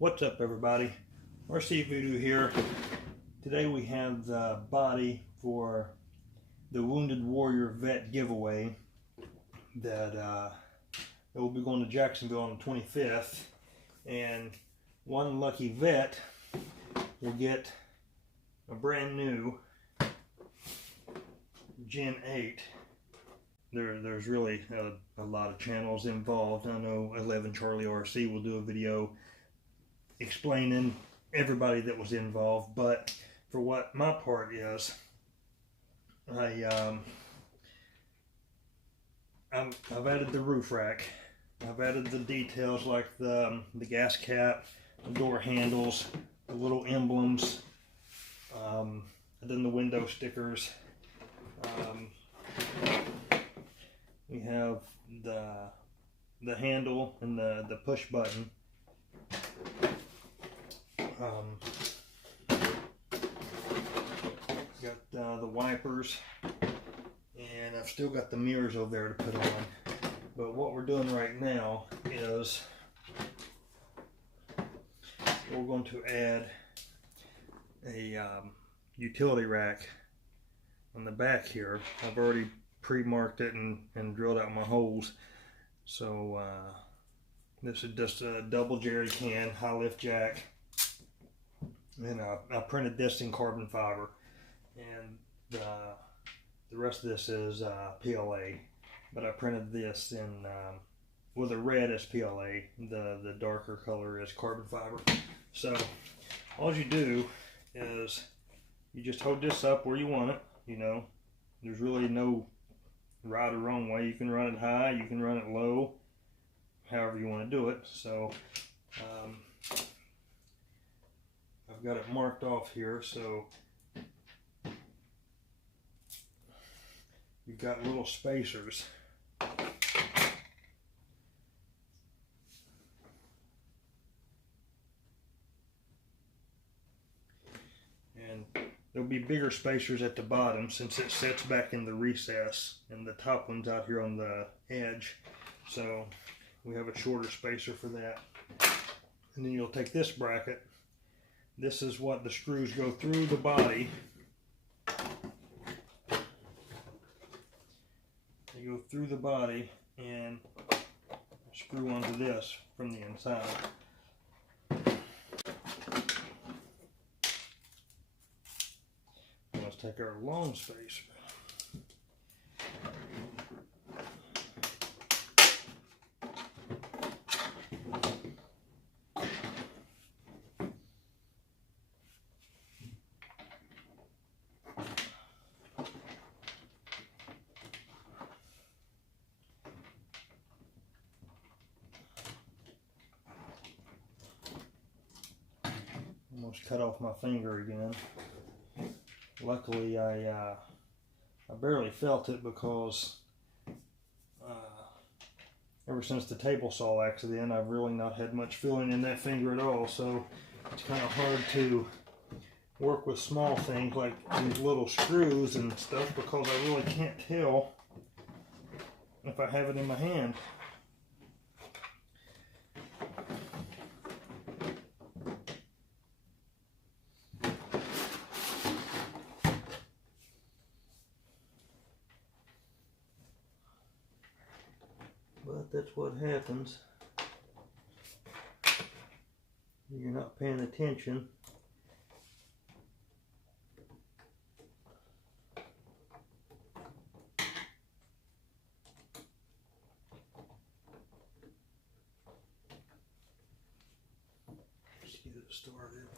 What's up, everybody? RC Voodoo here. Today we have the body for the Wounded Warrior Vet giveaway that will be going to Jacksonville on the 25th, and one lucky vet will get a brand new Gen 8. There's really a lot of channels involved. I know 11 Charlie RC will do a video explaining everybody that was involved, but for what my part is, I've added the roof rack. I've added the details like the gas cap, the door handles, the little emblems, and then the window stickers. We have the handle and the push button. Got the wipers, and I've still got the mirrors over there to put on. But what we're doing right now is we're going to add a utility rack on the back here. I've already pre-marked it and drilled out my holes. So this is just a double jerry can high lift jack, and I printed this in carbon fiber, and the rest of this is PLA, but I printed this in well, the red is PLA, the darker color is carbon fiber. So all you do is you just hold this up where you want it. You know, there's really no right or wrong way. You can run it high, you can run it low, however you want to do it. So I've got it marked off here, so you've got little spacers. And there'll be bigger spacers at the bottom since it sets back in the recess, and the top one's out here on the edge. So we have a shorter spacer for that. And then you'll take this bracket. This is what the screws go through the body. They go through the body and screw onto this from the inside. Let's take our long spacer. Almost cut off my finger again. Luckily, I barely felt it because ever since the table saw accident, I've really not had much feeling in that finger at all. So it's kind of hard to work with small things like these little screws and stuff because I really can't tell if I have it in my hand. But that's what happens. You're not paying attention. Let's get it started.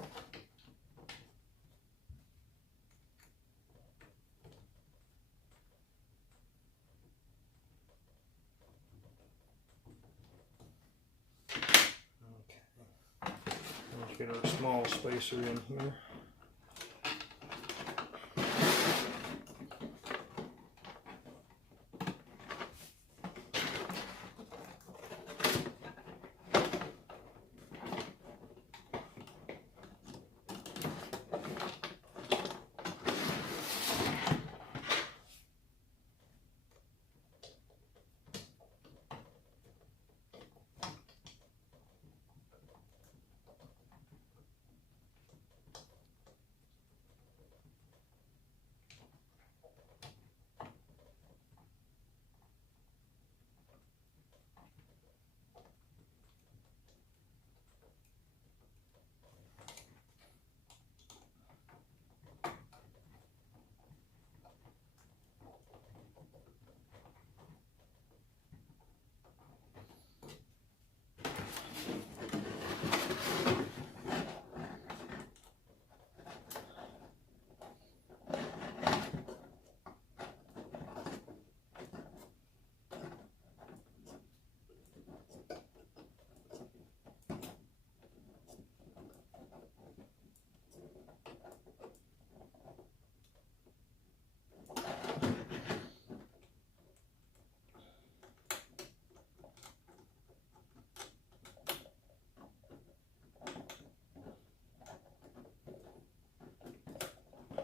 Get our small spacer in here.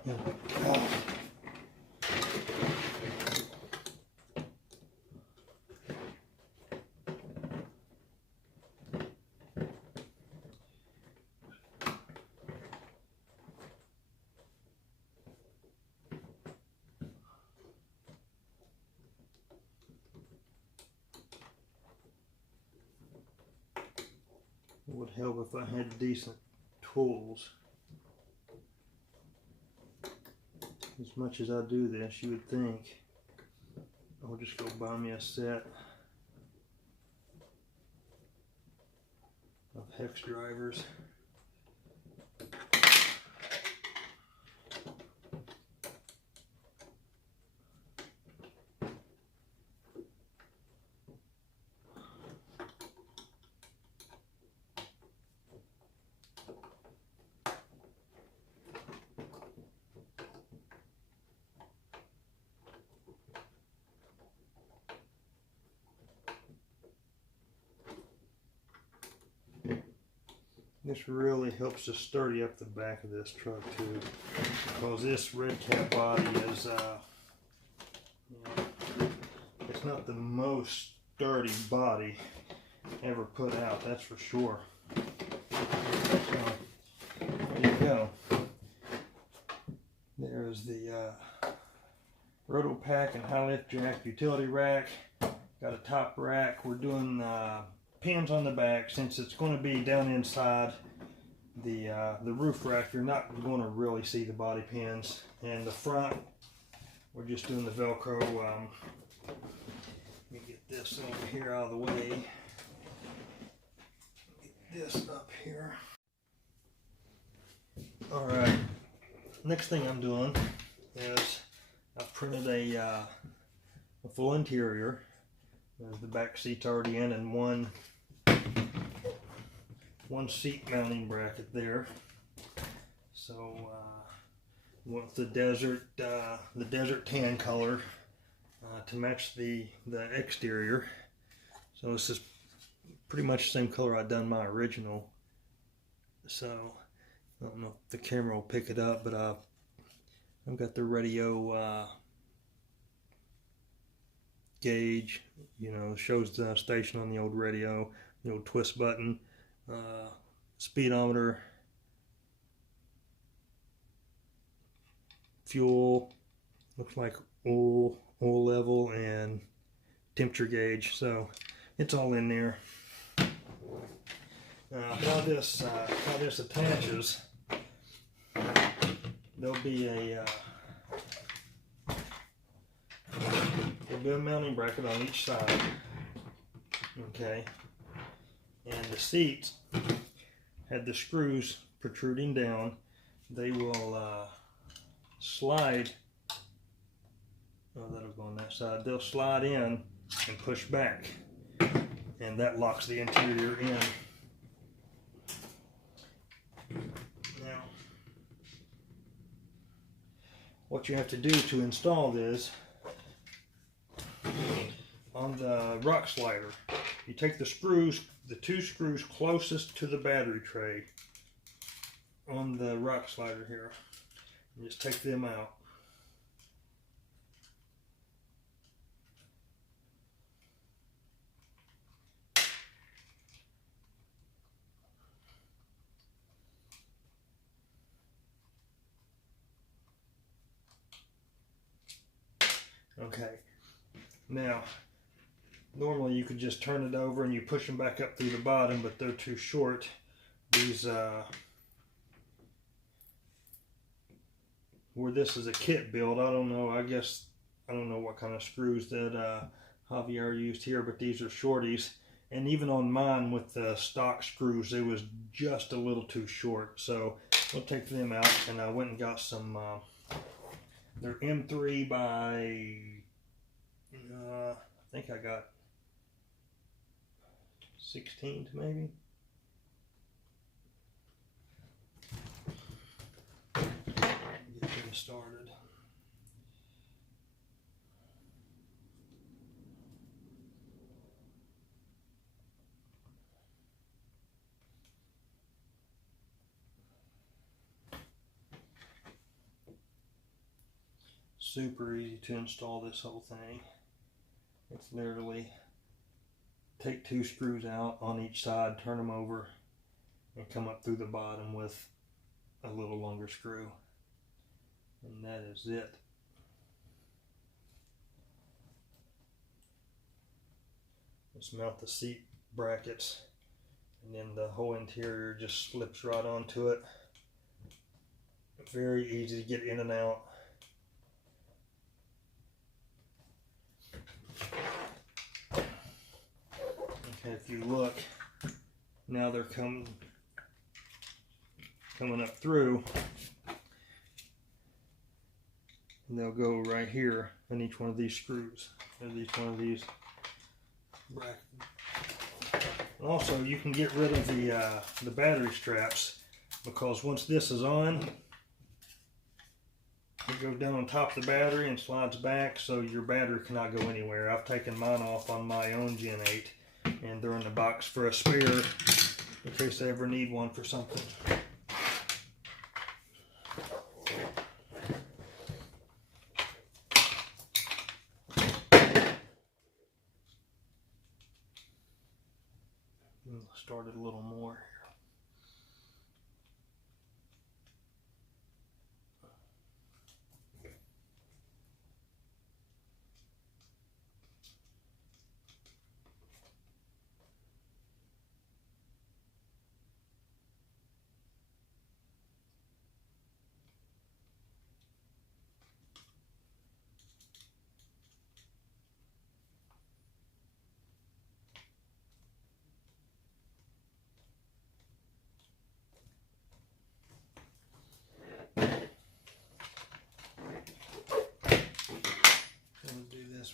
It would help if I had decent tools. As much as I do this, you would think I'll just go buy me a set of hex drivers. This really helps to sturdy up the back of this truck too, because this redcat body is, you know, it's not the most sturdy body ever put out, that's for sure. So, there you go. There's the roto pack and high lift jack utility rack. Got a top rack. We're doing pins on the back. Since it's going to be down inside the roof rack, you're not going to really see the body pins. And the front, we're just doing the Velcro. Let me get this over here out of the way. Get this up here. All right. Next thing I'm doing is I've printed a full interior. There's the back seat's already in, and one seat mounting bracket there. So went with the desert tan color to match the exterior. So this is pretty much the same color I'd done my original. So I don't know if the camera will pick it up, but I've got the radio gauge, you know, shows the station on the old radio, the old twist button, speedometer, fuel, looks like oil level, and temperature gauge. So it's all in there. How this attaches, there'll be a mounting bracket on each side, okay, and the seats had the screws protruding down. They will slide, oh, that'll go on that side, they'll slide in and push back, and that locks the interior in. Now, what you have to do to install this, on the rock slider, you take the screws, the two screws closest to the battery tray on the rock slider here, and just take them out. Okay, now normally you could just turn it over and you push them back up through the bottom, but they're too short. These, where this is a kit build, I don't know, I don't know what kind of screws that Javier used here, but these are shorties. And even on mine with the stock screws, it was just a little too short. So we'll take them out, and I went and got some, they're M3 by, I think I got 16 maybe. Get them started. super easy to install this whole thing. It's literally take 2 screws out on each side, turn them over, and come up through the bottom with a little longer screw. And that is it. Just mount the seat brackets, and then the whole interior just slips right onto it. Very easy to get in and out. Okay, if you look, now they're coming up through, and they'll go right here on each one of these screws, or each one of these brackets. Also, you can get rid of the battery straps, because once this is on, it goes down on top of the battery and slides back, so your battery cannot go anywhere. I've taken mine off on my own Gen 8, and they're in the box for a spare in case I ever need one for something. Start it a little more here.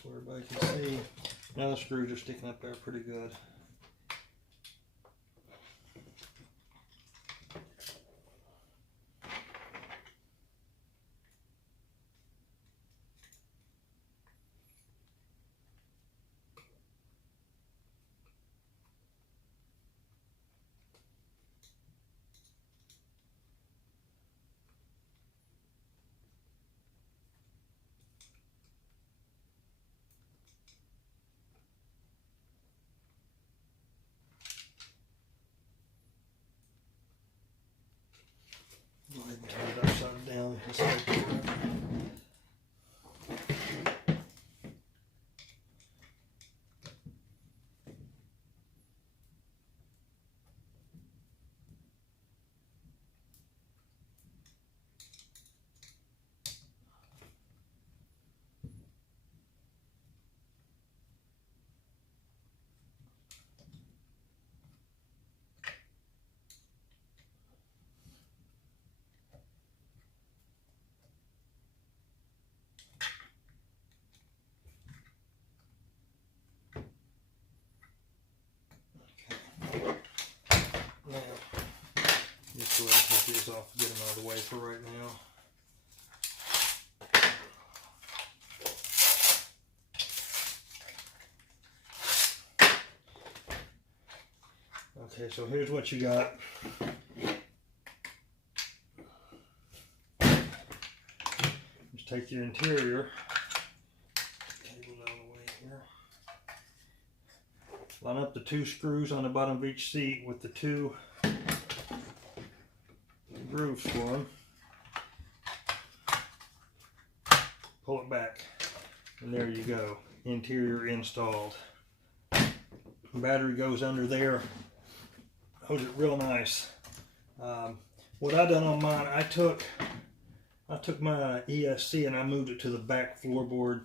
Where everybody can see. Now the screws are sticking up there pretty good. Go ahead and turn it upside down. Just go ahead and take these off and get them out of the way for right now. Okay, so here's what you got. Just take your interior, cable out of the way here. Line up the 2 screws on the bottom of each seat with the 2 grooves for them. Pull it back, and there you go. Interior installed. Battery goes under there. Holds it real nice. What I done on mine, I took my ESC and I moved it to the back floorboard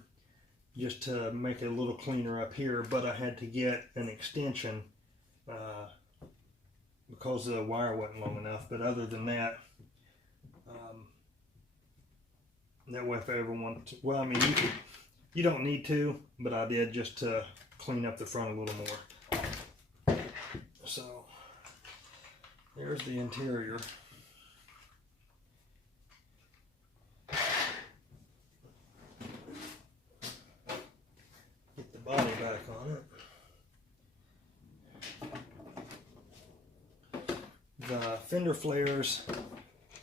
just to make it a little cleaner up here, but I had to get an extension because the wire wasn't long enough. But other than that, that way if I ever want to, well, I mean, you don't need to, but I did just to clean up the front a little more. So there's the interior. Get the body back on it. The fender flares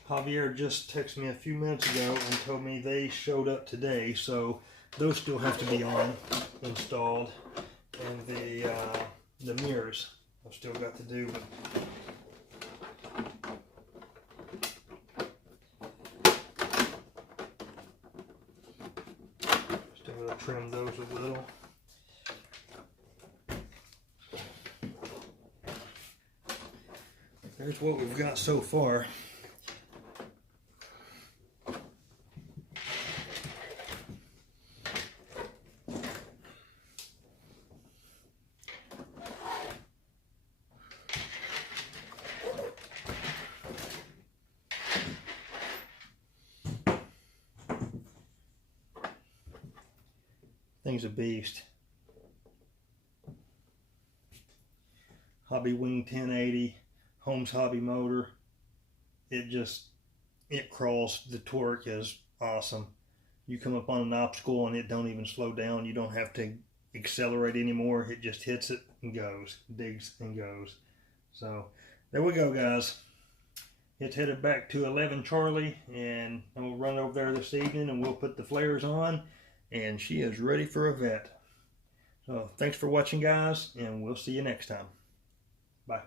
Javier just texted me a few minutes ago and told me they showed up today, so those still have to be installed, and the mirrors I've still got to do. But still got to trim those a little. There's what we've got so far. Thing's a beast. Hobby Wing 1080, Holmes Hobby motor. It crawls. The torque is awesome. You come up on an obstacle and it don't even slow down. You don't have to accelerate anymore. It just hits it and goes, digs and goes. So there we go, guys. It's headed back to 11 Charlie, and we'll run over there this evening and we'll put the flares on, and she is ready for a vet. So thanks for watching, guys, and we'll see you next time. Bye.